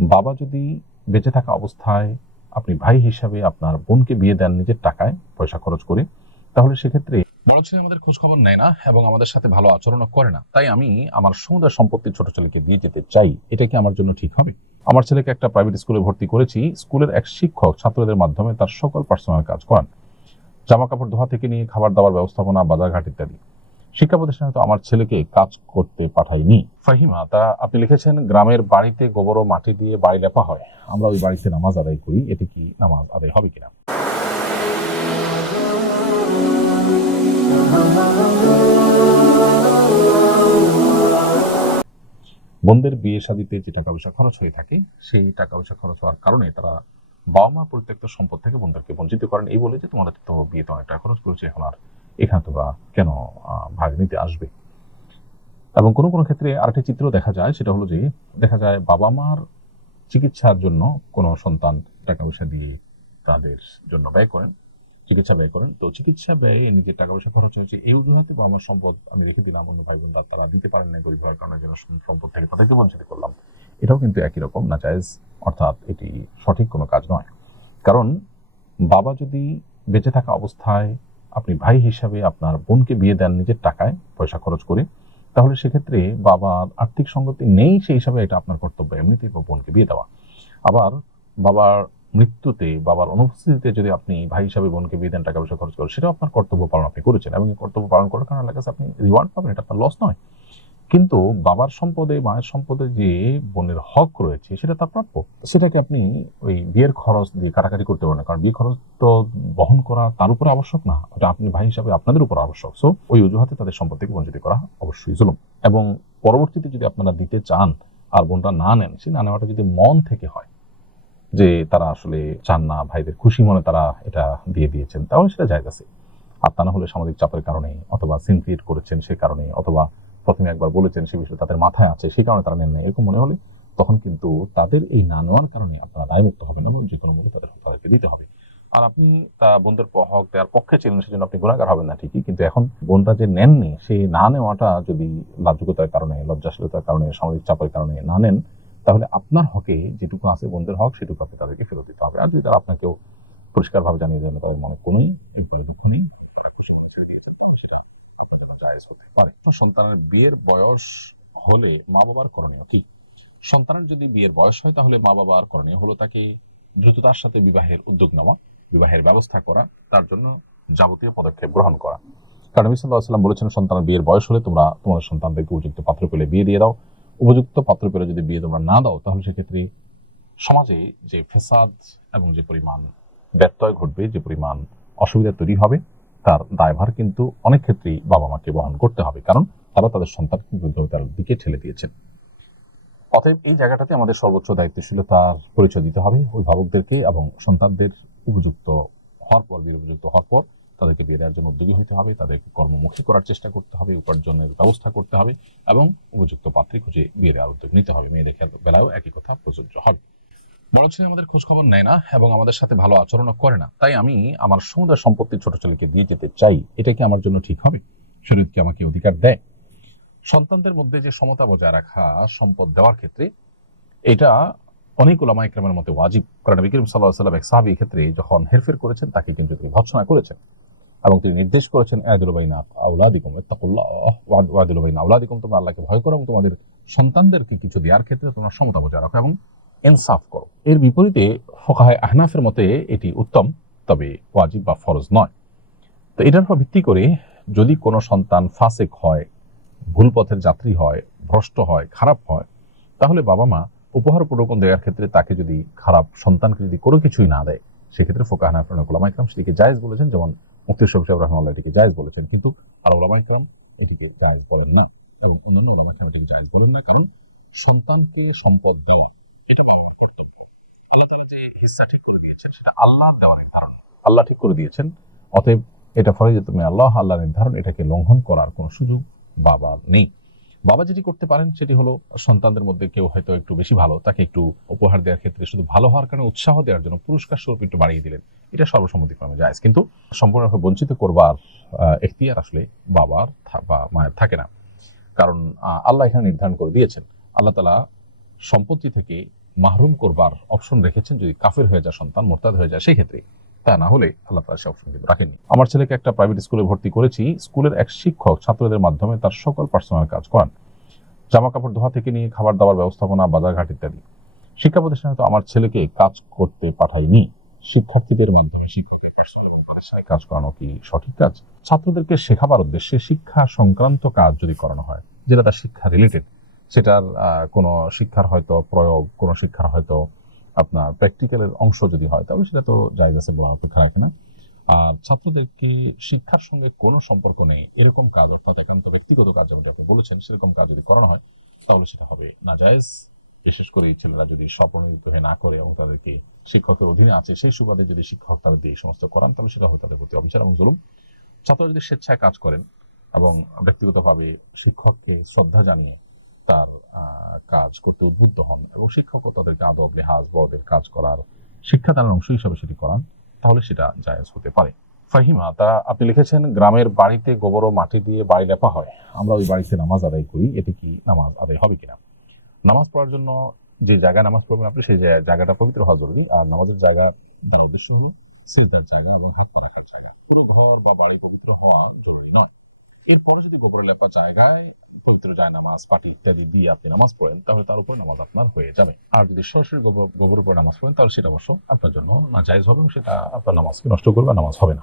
বাবা যদি বেঁচে থাকা অবস্থায় আপনি ভাই হিসাবে আপনার বোনকে বিয়ে দেন নিজের টাকায়, পয়সা খরচ করে, তাহলে সেক্ষেত্রে বড় ছেলে আমাদের খোঁজ খবর নেয় না এবং আমাদের সাথে ভালো আচরণও করে না। তাই আমি আমার সমুদায় সম্পত্তি ছোট ছেলেকে দিয়ে যেতে চাই। এটা কি আমার জন্য ঠিক হবে? আমার ছেলেকে একটা প্রাইভেট স্কুলে ভর্তি করেছি। স্কুলের এক শিক্ষক ছাত্রদের মাধ্যমে তার সকল পার্সোনাল কাজ করান। জামা কাপড় ধোয়া থেকে নিয়ে খাবার দাবার ব্যবস্থাপনা, বাজারঘাট ইত্যাদি। শিক্ষা প্রতিষ্ঠানে তো আমার ছেলেকে কাজ করতে পাঠাইনি ফাহিমা তা আপনি লিখেছেন, গ্রামের বাড়িতে গোবর ও মাটি দিয়ে বাড়ি লেপা হয়। আমরা ওই বাড়িতে নামাজ আদায় করি এটি কি নামাজ আদায় হবে কিনা? বোনদের বিয়ে শাদিতে যে টাকা পয়সা খরচ হয়ে থাকে, সেই টাকা পয়সা খরচ হওয়ার কারণে তারা বাবা মা পরিত্যক্ত সম্পদ থেকে বোনদেরকে বঞ্চিত করেন। এই বলে যে তোমাদের তো বিয়েতে অনেক টাকা খরচ করেছে, এখন আর এখানে তোমরা কেন ভাগ নিতে আসবে? এবং কোনো কোনো ক্ষেত্রে আরেকটি চিত্র দেখা যায়, সেটা হলো যে দেখা যায় বাবা মার চিকিৎসার জন্য কোনো সন্তান টাকা পয়সা দিয়ে তাদের জন্য ব্যয় করেন, চিকিৎসা ব্যয় করেন। তো চিকিৎসা ব্যয়ে নিজের টাকা পয়সা খরচ হয়েছে। এই অজুহাতে বাবা মার সম্পদ আমি রেখে দিলাম, অন্য ভাই বোনরা তারা দিতে পারেন না গরিব হওয়ার কারণে যেন সম্পদ থেকে তাদেরকে বঞ্চিত করলাম। এটাও কিন্তু একই রকম না জায়েজ অর্থাৎ এটি সঠিক কোনো কাজ নয়। কারণ বাবা যদি বেঁচে থাকা অবস্থায় আপনি ভাই হিসাবে আপনার বোনকে বিয়ে দেন নিজের টাকায়, পয়সা খরচ করে, তাহলে সেক্ষেত্রে বাবার আর্থিক সঙ্গতি নেই সেই হিসাবে এটা আপনার কর্তব্য। এমনিতেই বোনকে বিয়ে দেওয়া। আবার বাবার মৃত্যুতে, বাবার অনুপস্থিতিতে যদি আপনি ভাই হিসাবে বোনকে বিয়ে দেন, টাকা পয়সা খরচ করেন সেটাও আপনার কর্তব্য পালন আপনি করেছেন এবং কর্তব্য পালন করার কারণে আপনি রিওয়ার্ড পাবেন। এটা আপনার লস নয়। কিন্তু বাবার সম্পদে, মায়ের সম্পদে যে বোনের হক রয়েছে, সেটা তার প্রাপ্য। সেটাকে আপনি ওই বিয়ের খরচ দিয়ে কাটাকাটি করতে পারেন কারণ বিয়ের খরচ তো বহন করা তার উপর আবশ্যক না, ওটা আপনি ভাই হিসাবে আপনাদের উপর আবশ্যক। সো ওই অজুহাতে তাদের সম্পত্তিকে বঞ্চিত করা অবশ্যই জুলুম। এবং পরবর্তীতে যদি আপনারা দিতে চান আর বোনটা না নেন, সেই না নেওয়াটা যদি মন থেকে হয় যে তারা আসলে চান না, ভাইদের খুশি মনে তারা এটা দিয়ে দিয়েছেন, তাহলে সেটা জায়গা আছে। আর তা না হলে সামাজিক চাপের কারণে অথবা সিন ক্রিয়েট করেছেন সে কারণে, অথবা প্রথমে একবার বলেছেন সে বিষয়ে তাদের মাথায় আছে সেই কারণে তারা নেন না এরকম মনে হলে তখন কিন্তু তাদের এই না নেওয়ার কারণে আপনারা দায়মুক্ত হবেন না এবং যে কোনো মূল্যে তাদের তাদেরকে দিতে হবে। আর আপনি তা বোনদের হক দেওয়ার পক্ষে ছিলেন সেজন্য আপনি গুণাগার হবেন না ঠিকই, কিন্তু এখন বোনরা যে নেননি সেই না নেওয়াটা যদি লাভযোগ্যতার কারণে, লজ্জাশীলতার কারণে, সামাজিক চাপের কারণে না নেন, তাহলে আপনার হকে যেটুকু আছে বোনদের হক, সেটুকু আপনি তাদেরকে ফেরত দিতে হবে। আর যদি তারা আপনাকেও পরিষ্কারভাবে জানিয়ে দেন তাদের মনে কোনোই দুঃখ নেই। তারা খুশি ছেড়ে দিয়েছেন তাহলে সেটা আপনার জন্য জায়েজ হতে পারে। সন্তানের বিয়ের বয়স হলে মা বাবার করণীয় কি? সন্তানের যদি বিয়ের বয়স হয়, তাহলে মা বাবার করণীয় হলো তাকে দ্রুততার সাথে বিবাহের উদ্যোগ নেওয়া, বিবাহের ব্যবস্থা করা, তার জন্য যাবতীয় পদক্ষেপ গ্রহণ করা। কারণ নবী বলেছেন, সন্তানের বিয়ের বয়স হলে তোমরা তোমাদের সন্তানদেরকে উপযুক্ত পাত্র পেলে বিয়ে দিয়ে দাও। উপযুক্ত পাত্র পেলে যদি বিয়ে তোমরা না দাও, তাহলে সেক্ষেত্রে সমাজে যে ফেসাদ এবং যে পরিমাণ ব্যত্যয় ঘটবে, যে পরিমাণ অসুবিধা তৈরি হবে তার দায়ভার কিন্তু অনেক ক্ষেত্রেই বাবা মাকে বহন করতে হবে। কারণ তারা তাদের সন্তানকে বিরুদ্ধতার দিকে ঠেলে দিয়েছেন। অতএব এই জায়গাটাতে আমাদের সর্বোচ্চ দায়িত্বশীলতার পরিচয় দিতে হবে। অভিভাবকদেরকে এবং সন্তানদের উপযুক্ত হওয়ার পর উপযুক্ত হওয়ার পর তাদেরকে বিয়ে দেওয়ার জন্য উদ্যোগী হতে হবে। তাদেরকে কর্মমুখী করার চেষ্টা করতে হবে। উপার্জনের ব্যবস্থা করতে হবে এবং উপযুক্ত পাত্রী খুঁজে বিয়ে দেওয়ার উদ্যোগ নিতে হবে। মেয়েদের বেলায়ও একই কথা প্রযোজ্য হবে। বড় ছেলে আমাদের খোঁজ খবর নেয় না এবং আমাদের সাথে ভালো আচরণও করে না। তাই আমি আমার সমুদায় সম্পত্তি ছোট ছেলেকে দিয়ে যেতে চাই। এটা কি আমার জন্য ঠিক হবে? শরীর কি আমাকে অধিকার দেয়? সন্তানদের মধ্যে যে সমতা বজায় রাখা, সম্পদ দেওয়ার ক্ষেত্রে এটা অনেক ওলামা ইকরামের মতে ওয়াজিব। কারণ নবী করিম সাল্লাহ সাল্লাম এক সাহাবি ক্ষেত্রে যখন হেরফের করেছেন, তাকে কিন্তু তিনি ভৎসনা করেছেন এবং তিনি নির্দেশ করেছেন আয়াদুলবাইনা আউলাদিকুম ওয়াদুলবাইনা আউলাদিকুম তোমরা আল্লাহকে ভয় করো এবং তোমাদের সন্তানদেরকে কিছু দেওয়ার ক্ষেত্রে তোমরা সমতা বজায় রাখো এবং ইনসাফ করো। এর বিপরীতে ফোকাহায় আহনাফের মতে এটি উত্তম, তবে ওয়াজিব বা ফরজ নয়। তো এটার উপর ভিত্তি করে যদি কোনো সন্তান ফাসেক হয়, ভুল পথের যাত্রী হয়, ভ্রষ্ট হয়, খারাপ হয়, তাহলে বাবা মা উপহার উপঢৌকন দেওয়ার ক্ষেত্রে তাকে যদি খারাপ সন্তানকে যদি কোনো কিছুই না দেয়, সেক্ষেত্রে ফোকা ফোকাহানা ওলামা ইকরাম সেটিকে জায়েজ বলেছেন, যেমন মুফতি শফি সাহেব রহমাল্লাহ এটিকে জায়েজ বলেছেন। কিন্তু আর ওলামা ইকরাম এটিকে জায়েজ বলেন না। এবং অন্যান্য ওলামা ইকরাম এটিকে জায়েজ বলেন না, কারণ সন্তানকে সম্পদ দেওয়া এটা বাবা কর্তব্য আল্লাহ যে ঠিক করে দিয়েছেন, সেটা আল্লাহর দেওয়া নির্ধারণ আল্লাহ ঠিক করে দিয়েছেন, অতএব এটা তুমি আল্লাহ আল্লাহ নির্ধারণ, এটাকে লঙ্ঘন করার কোনো সুযোগ বাবার নেই। বাবা যেটি করতে পারেন, সেটি হলো সন্তানদের মধ্যে কেউ হয়তো একটু বেশি ভালো, তাকে একটু উপহার দেওয়ার ক্ষেত্রে শুধু ভালো হওয়ার কারণে উৎসাহ দেওয়ার জন্য পুরস্কার স্বরূপ একটু বাড়িয়ে দিলেন। এটা সর্বসম্মতিক্রমে যায় কিন্তু সম্পূর্ণভাবে বঞ্চিত করবার এখতিয়ার আসলে বাবার বা মায়ের থাকে না। কারণ আল্লাহ এখানে নির্ধারণ করে দিয়েছেন। আল্লাহ তালা সম্পত্তি থেকে মাহরুম করবার অপশন রেখেছেন যদি কাফের হয়ে যায়, সন্তান মোরতাদ হয়ে যায় সেই ক্ষেত্রে তা না হলে আল্লাহ তালা সে অপশন কিন্তু রাখেননি। আমার ছেলেকে একটা প্রাইভেট স্কুলে ভর্তি করেছি স্কুলের এক শিক্ষক ছাত্রদের মাধ্যমে তার সকল পার্সোনাল কাজ করান। জামা কাপড় ধোয়া থেকে নিয়ে খাবার দাবার ব্যবস্থাপনা, বাজারঘাট ইত্যাদি। শিক্ষা প্রতিষ্ঠানে তো আমার ছেলেকে কাজ করতে পাঠাইনি শিক্ষার্থীদের মাধ্যমে শিক্ষকের পার্সোনাল কাজ করানো কি সঠিক কাজ? ছাত্রদেরকে শেখাবার উদ্দেশ্যে শিক্ষা সংক্রান্ত কাজ যদি করানো হয়, যেটা তার শিক্ষা রিলেটেড সেটার কোনো শিক্ষার হয়তো প্রয়োগ, কোনো শিক্ষার হয়তো আপনার প্র্যাকটিক্যালের অংশ যদি হয়, তাহলে সেটা তো জায়গা আছে বলার অপেক্ষা রাখে না। আর ছাত্রদেরকে শিক্ষার সঙ্গে কোনো সম্পর্ক নেই? এরকম কাজ, অর্থাৎ একান্ত ব্যক্তিগত কাজ যেমনটি আপনি বলেছেন, সেরকম কাজ যদি করানো হয়, তাহলে সেটা হবে না জায়েজ বিশেষ করে এই ছেলেরা যদি স্বপ্রণোদিত হয়ে না করে এবং তাদেরকে শিক্ষকের অধীনে আছে, সেই সুবাদে যদি শিক্ষক তাদের দিয়ে সমস্ত করান, তাহলে সেটা হবে তাদের প্রতি অবিচার এবং জুলুম। ছাত্ররা যদি স্বেচ্ছায় কাজ করেন এবং ব্যক্তিগতভাবে শিক্ষককে শ্রদ্ধা জানিয়ে তার কাজ করতে উদ্বুদ্ধ হন এবং শিক্ষকও তাদেরকে আদব, লেহাজ, বড়দের কাজ করার শিক্ষাদানের অংশ হিসাবে সেটি করান, তাহলে সেটা জায়েজ হতে পারে। ফাহিমা, তা আপনি লিখেছেন, গ্রামের বাড়িতে গোবর ও মাটি দিয়ে বাড়ি লেপা হয়। আমরা ওই বাড়িতে নামাজ আদায় করি, এতে কি নামাজ আদায় হবে কিনা? নামাজ পড়ার জন্য যে জায়গায় নামাজ পড়বেন আপনি, সেই জায়গাটা পবিত্র হওয়া জরুরি। আর নামাজের জায়গা যার উদ্দেশ্য হলো, সিজদার জায়গা এবং হাত পা রাখার জায়গা। পুরো ঘর বা বাড়ি পবিত্র হওয়া জরুরি না। এরপরে যদি গোবর লেপা জায়গায় পবিত্র যায় নামাজ পাটি ইত্যাদি দিয়ে আপনি নামাজ পড়েন, তাহলে তার উপর নামাজ আপনার হয়ে যাবে। আর যদি সরাসরি গোবর উপর নামাজ পড়েন, তাহলে সেটা অবশ্য আপনার জন্য না জায়জ হবে সেটা আপনার নামাজকে নষ্ট করবে নামাজ হবে না।